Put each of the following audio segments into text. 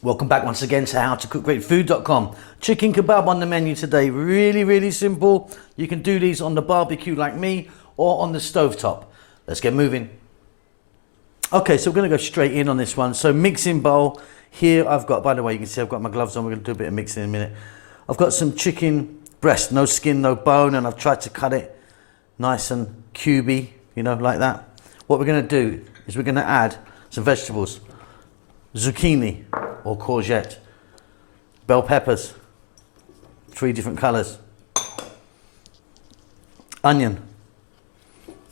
Welcome back once again to howtocookgreatfood.com. Chicken kebab on the menu today. Really simple. You can do these on the barbecue like me or on the stovetop. Let's get moving. Okay, so we're going to go straight in on this one. So mixing bowl. Here I've got, by the way, you can see I've got my gloves on. We're going to do a bit of mixing in a minute. I've got some chicken breast, no skin, no bone, and I've tried to cut it nice and cubey, you know, like that. What we're going to do is we're going to add some vegetables. Zucchini or courgette, bell peppers, 3 different colors, onion.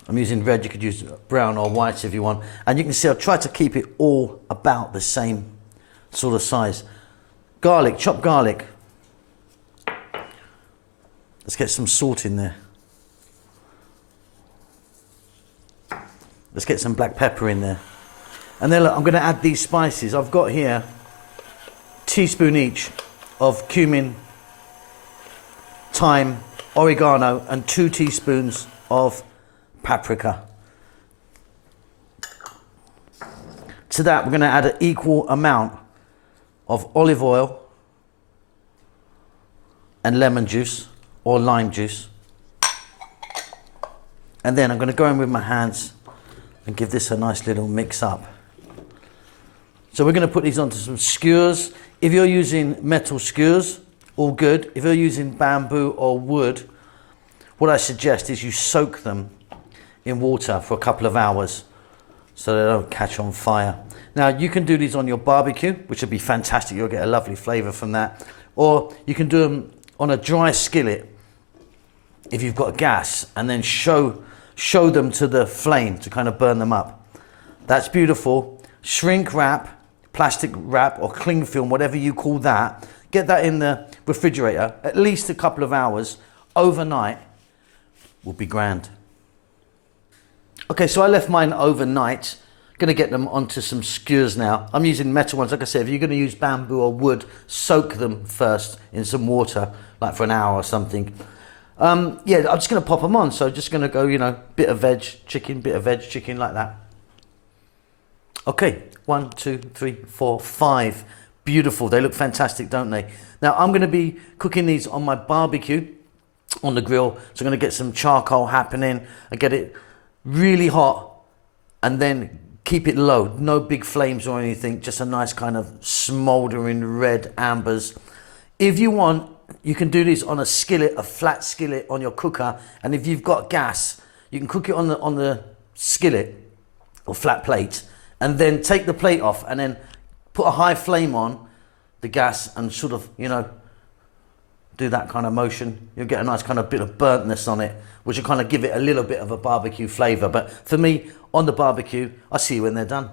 I'm using red, you could use brown or white if you want. And you can see I've tried to keep it all about the same sort of size. Garlic, chopped garlic. Let's get some salt in there. Let's get some black pepper in there. And then look, I'm going to add these spices. I've got here a teaspoon each of cumin, thyme, oregano, and 2 teaspoons of paprika. To that, we're going to add an equal amount of olive oil and lemon juice or lime juice. And then I'm going to go in with my hands and give this a nice little mix up. So we're going to put these onto some skewers. If you're using metal skewers, all good. If you're using bamboo or wood, what I suggest is you soak them in water for a couple of hours so they don't catch on fire. Now you can do these on your barbecue, which would be fantastic. You'll get a lovely flavor from that. Or you can do them on a dry skillet if you've got gas, and then show them to the flame to kind of burn them up. That's beautiful. Shrink wrap, plastic wrap or cling film, whatever you call that. Get that in the refrigerator at least a couple of hours overnight. Will be grand. Okay, so I left mine overnight. Going to get them onto some skewers now. I'm using metal ones. Like I said, if you're going to use bamboo or wood, soak them first in some water, like for an hour or something. Yeah, I'm just going to pop them on. So just going to go, you know, bit of veg chicken, like that. Okay, 1, 2, 3, 4, 5. Beautiful. They look fantastic, don't they? Now I'm going to be cooking these on my barbecue on the grill. So I'm going to get some charcoal happening and get it really hot, and then keep it low. No big flames or anything. Just a nice kind of smoldering red ambers. If you want, you can do this on a skillet, a flat skillet on your cooker. And if you've got gas, you can cook it on the skillet or flat plate, and then take the plate off and then put a high flame on the gas and sort of, you know, do that kind of motion. You'll get a nice kind of bit of burntness on it, which will kind of give it a little bit of a barbecue flavor. But for me, on the barbecue, I'll see you when they're done.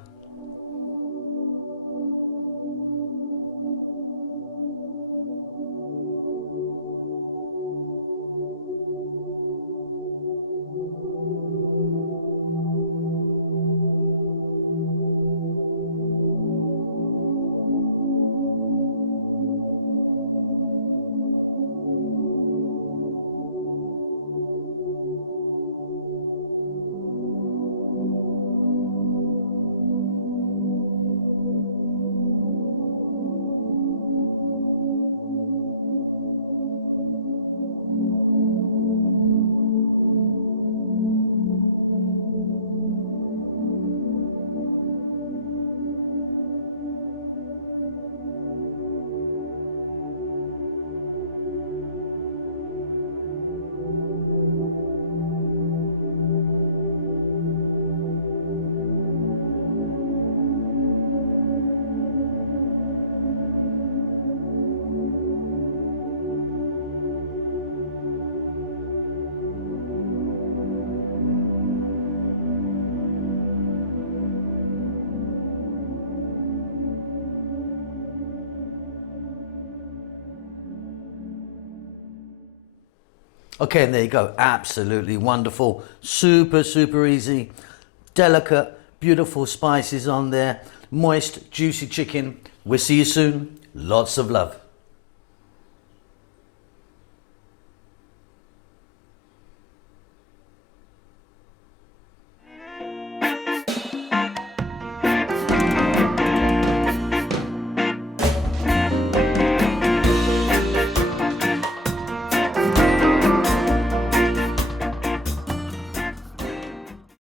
Okay, and there you go. Absolutely wonderful. Super easy. Delicate, beautiful spices on there. Moist, juicy chicken. We'll see you soon. Lots of love.